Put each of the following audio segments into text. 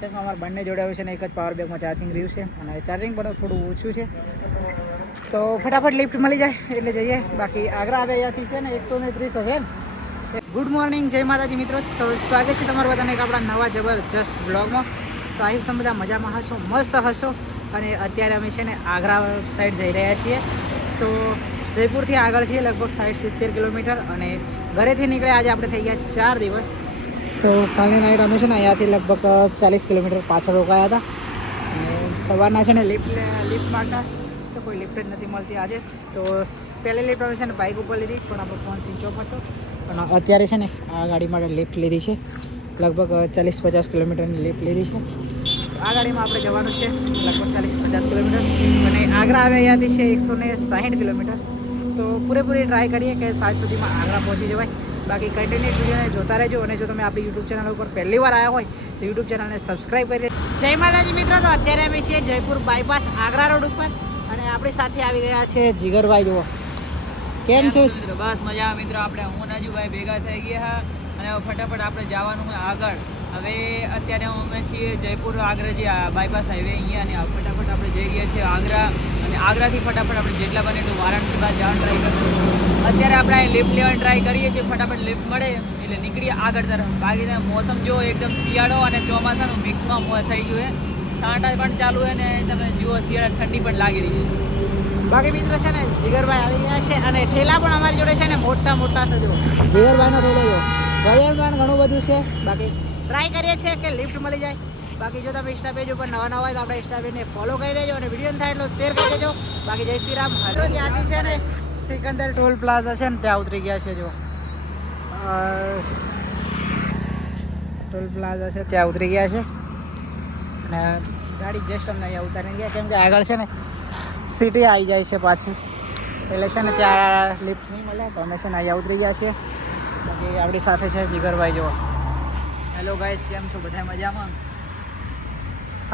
કેમ કે અમારા બંને જોડાયું છે ને એક જ પાવર બેગમાં ચાર્જિંગ રહ્યું છે અને ચાર્જિંગ પણ થોડું ઓછું છે. તો ફટાફટ લિફ્ટ મળી જાય એટલે જઈએ. બાકી આગ્રા આવે અહીંયાથી છે ને 130 હશે. ગુડ મોર્નિંગ, જય માતાજી મિત્રો. તો સ્વાગત છે તમારું બધાને એક આપણા નવા જબરજસ્ત બ્લોગમાં. તો આવી તમે બધા મજામાં હશો, મસ્ત હશો. અને અત્યારે અમે છે ને આગ્રા સાઈડ જઈ રહ્યા છીએ. તો જયપુરથી આગળ છીએ લગભગ 60-70 કિલોમીટર અને ઘરેથી નીકળ્યા આજે આપણે થઈ ગયા 4 દિવસ. તો કાલની નાઇટ અમે છે ને અહીંયાથી લગભગ 40 કિલોમીટર પાછળ રોકાયા હતા. સવારના છે ને લિફ્ટ માંગતા તો કોઈ લિફ્ટ જ નથી મળતી આજે. તો પહેલી લિફ્ટ અમે છે ને બાઇક ઉપર લીધી પણ આપણો ફોન સ્વિચ ઓફ હતો. અને અત્યારે છે ને આ ગાડી માટે લિફ્ટ લીધી છે, લગભગ 40-50 કિલોમીટરની લિફ્ટ લીધી છે. આ ગાડીમાં આપણે જવાનું છે લગભગ 40-50 કિલોમીટર અને આગ્રા આવે અહીંયાથી છે 160 કિલોમીટર. તો પૂરેપૂરી ટ્રાય કરીએ કે 7 સુધીમાં આગ્રા પહોંચી જવાય. બાકી કન્ટિન્યુ વિડીયોને જોતા રહેજો અને જો તમે આપણી યુટ્યુબ ચેનલ ઉપર પહેલી વાર આવ્યા હોય તો યુટ્યુબ ચેનલને સબસ્ક્રાઈબ કરી દેજો. જય માતાજી મિત્રો. તો અત્યારે અમે છીએ જયપુર બાયપાસ આગ્રા રોડ ઉપર અને આપણી સાથે આવી ગયા છે જીગરભાઈ. જુઓ કેમ છો? બસ મજા મિત્રો. આપણે હું નાજુભાઈ ભેગા થઈ ગયા અને ફટાફટ આપણે જવાનું હોય આગળ. હવે અત્યારે અમે છીએ જયપુર આગ્રા જે બાયપાસ હાઈવે અહીંયા અને ફટાફટ આપણે જઈ રહ્યા છીએ આગ્રા અને આગ્રાથી ફટાફટ આપણે જેટલા બને એટલું વારાણસી બાદ જવાનું ટ્રાય કરીશું. અત્યારે આપણે અહીં લિફ્ટ લેવાની ટ્રાય કરીએ છીએ, ફટાફટ લિફ્ટ મળે એટલે નીકળીએ આગળ તરફ. બાકી મોસમ જો એકદમ શિયાળો અને ચોમાસાનું મિક્સમાં થઈ ગયું છે. સાંટા પણ ચાલુ છે ને તમે જુઓ શિયાળા ઠંડી પણ લાગી રહી છે. બાકી મિત્રો છે ને જીગરભાઈ આવી ગયા છે અને ઠેલા પણ અમારી જોડે છે ને મોટા મોટા છે. જો જીગરભાઈનો ઠેલો જો વજન પણ ઘણું બધું છે. બાકી ટ્રાય કરીએ છીએ કે લિફ્ટ મળી જાય. બાકી જો તમે ઇન્સ્ટા પેજ ઉપર નવા હોય તો આપણે ઇન્સ્ટા પેજને ફોલો કરી દેજો અને વિડીયો થાય એટલો શેર કરી દેજો. બાકી જય શ્રી રામ. ત્યાંથી છે ને સિકંદર ટોલ પ્લાઝા છે ને ત્યાં ઉતરી ગયા છે. જો ટોલ પ્લાઝા છે ત્યાં ઉતરી ગયા છે અને ગાડી જસ્ટ અમને અહીંયા ઉતારી ગયા કેમ કે આગળ છે ને સિટી આવી જાય છે પાછી એટલે છે ને ત્યાં લિફ્ટ નહીં મળે તો અમે છે ને અહીંયા ઉતરી ગયા છીએ. બાકી આપણી સાથે છે જીગરભાઈ. જુઓ હેલો ગાઈસ, કેમ છો? બધા મજામાં?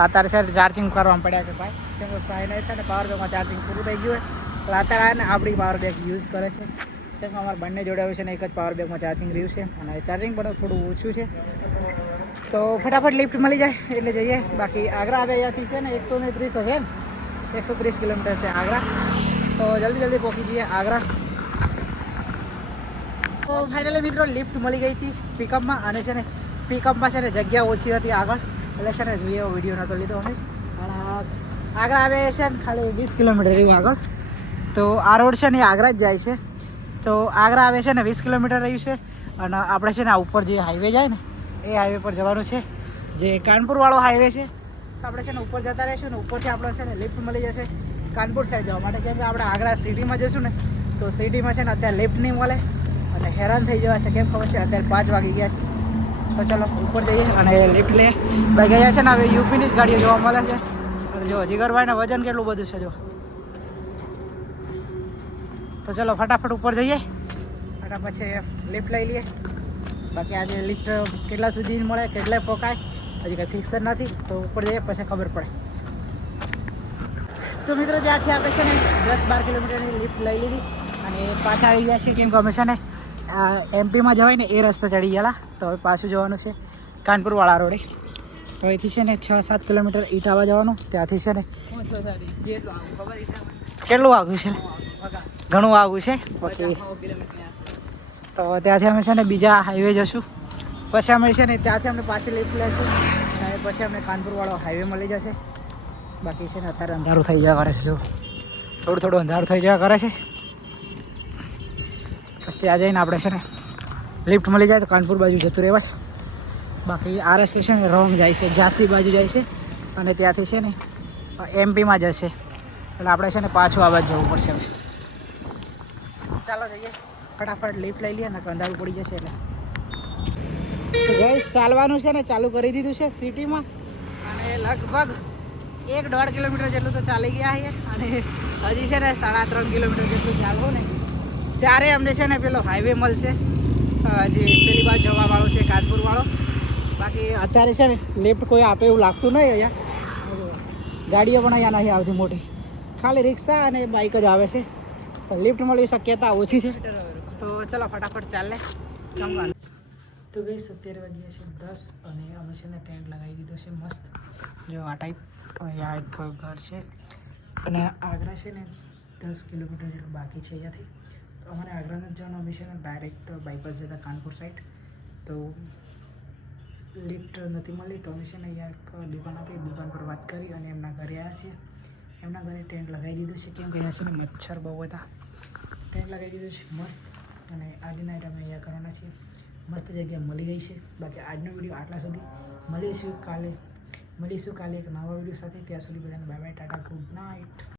અત્યારે છે ચાર્જિંગ કરવા પડ્યા છે ભાઈ કેમ કે ભાઈને છે ને પાવર બેગમાં ચાર્જિંગ પૂરું થઈ ગયું હોય એટલે અત્યારે ને આપણી પાવર બેગ યુઝ કરે છે કેમ કે અમારા બંને જોડાયું છે ને એક જ પાવર બેગમાં ચાર્જિંગ રહ્યું છે અને ચાર્જિંગ પણ થોડું ઓછું છે. તો ફટાફટ લિફ્ટ મળી જાય એટલે જઈએ. બાકી આગ્રા આવે અહીંયાથી છે ને 130 હશે ને 130 કિલોમીટર છે આગ્રા. તો જલ્દી પહોંચી જઈએ આગ્રા. તો ફાઇનલી મિત્રો લિફ્ટ મળી ગઈ હતી પિકઅપમાં અને છે ને પિકઅપમાં છે ને જગ્યા ઓછી હતી આગળ એટલે છે ને જોઈએ એવો વિડીયો નહોતો લીધો અમે. અને આગ્રા આવે છે ને ખાલી 20 કિલોમીટર રહ્યું આગળ. તો આ રોડ છે ને આગ્રા જ જાય છે. તો આગ્રા આવે છે ને 20 કિલોમીટર રહ્યું છે અને આપણે છે ને આ ઉપર જે હાઈવે જાય ને એ હાઈવે પર જવાનું છે જે કાનપુરવાળો હાઈવે છે. તો આપણે છે ને ઉપર જતા રહીશું ને ઉપરથી આપણે છે ને લિફ્ટ મળી જશે કાનપુર સાઈડ જવા માટે કેમ કે આપણે આગ્રા સિટીમાં જઈશું ને તો સિટીમાં છે ને અત્યારે લિફ્ટ નહીં મળે અને હેરાન થઈ જવાશે. કેમ ખબર છે અત્યારે 5 વાગી ગયા છે. તો ચલો ઉપર જઈએ અને લિફ્ટ લે ભાઈ ગયા છે ને હવે યુપીની જ ગાડીઓ જોવા મળે છે. અને જો જીગરભાઈને વજન કેટલું બધું છે જો. તો ચલો ફટાફટ ઉપર જઈએ, ફટાફટ છે લિફ્ટ લઈ લઈએ. બાકી આજે લિફ્ટ કેટલા સુધી મળે કેટલે પકાય હજી કંઈ ફિક્સ જ નથી. તો ઉપર જઈએ પછી ખબર પડે. તો મિત્રો ત્યાંથી આપણે છે ને 10-12 કિલોમીટરની લિફ્ટ લઈ લીધી અને પાછા આવી ગયા છે કેમ કે અમે છે ને એમપીમાં જવાય ને એ રસ્તે ચડી ગયેલા. તો હવે પાછું જવાનું છે કાનપુરવાળા રોડે. તો અહીંથી છે ને 6-7 કિલોમીટર ઇટાવા જવાનું. ત્યાંથી છે ને કેટલું આગું છે? ઘણું આગું છે. બાકી તો ત્યાંથી અમે છે ને બીજા હાઈવે જશું. પછી અમે છે ને ત્યાંથી અમને પાછી લિફ્ટ લઈશું અને પછી અમને કાનપુરવાળો હાઈવે મળી જશે. બાકી છે ને અત્યારે અંધારું થઈ જવા કરે છે. જો થોડું અંધારું થઈ જવા કરે છે. બસ ત્યાં જઈને આપણે છે ને લિફ્ટ મળી જાય તો કાનપુર બાજુ જતું રહેવાય. બાકી આ રસ્તે છે ને રોંગ જાય છે, ઝાંસી બાજુ જાય છે અને ત્યાંથી છે ને એમપીમાં જશે એટલે આપણે છે ને પાછું આ બાજુ જવું પડશે. ચાલો જઈએ ફટાફટ લિફ્ટ લઈ લઈએ ને અંધારું પડી જશે એટલે. ગઈશ ચાલવાનું છે ને ચાલુ કરી દીધું છે સિટીમાં અને લગભગ 1-1.5 કિલોમીટર જેટલું તો ચાલી ગયા છે અને હજી છે ને 3.5 કિલોમીટર જેટલું ચાલવું ને ત્યારે અમને છે ને પેલો હાઈવે મળશે જે પેલી બાજુ જવાવાળો છે કાનપુરવાળો. બાકી અત્યારે છે ને લિફ્ટ કોઈ આપે એવું લાગતું નહીં. અહીંયા ગાડીઓ પણ અહીંયા નહીં આવતી મોટી, ખાલી રિક્ષા અને બાઇક જ આવે છે. તો લિફ્ટ મળવાની શક્યતા ઓછી છે. તો ચલો ફટાફટ ચાલે. તો ગઈ 17 વાગ્યા છે 10 અને અમે છે ને ટેન્ટ લગાવી દીધો છે મસ્ત. જો આ ટાઈપ અહીંયા એક ઘર છે અને આગ્રા છે ને 10 કિલોમીટર જેટલું બાકી છે અહીંયાથી. તો અમારે આગ્રા નથી જવાનું, અમે છે ને ડાયરેક્ટ બાયપાસ જતા કાનપુર સાઈડ. તો લિફ્ટ નથી મળી તો અમે છે ને અહીંયા એક દુકાન હતી, દુકાન પર વાત કરી અને એમના ઘરે આવ્યા છીએ. એમના ઘરે ટેન્ટ લગાવી દીધું છે કેમ કે અહીંયા છે ને મચ્છર બહુ હતા. ટેન્ટ લગાવી દીધું છે મસ્ત અને આજની નાઇટ અમે અહીંયા કરવાના છીએ. મસ્ત જગ્યા મળી ગઈ છે. બાકી આજનો વિડીયો આટલા સુધી. મળીશું કાલે એક નવા વિડીયો સાથે. ત્યાં સુધી બધાને bye bye, Tata, good night.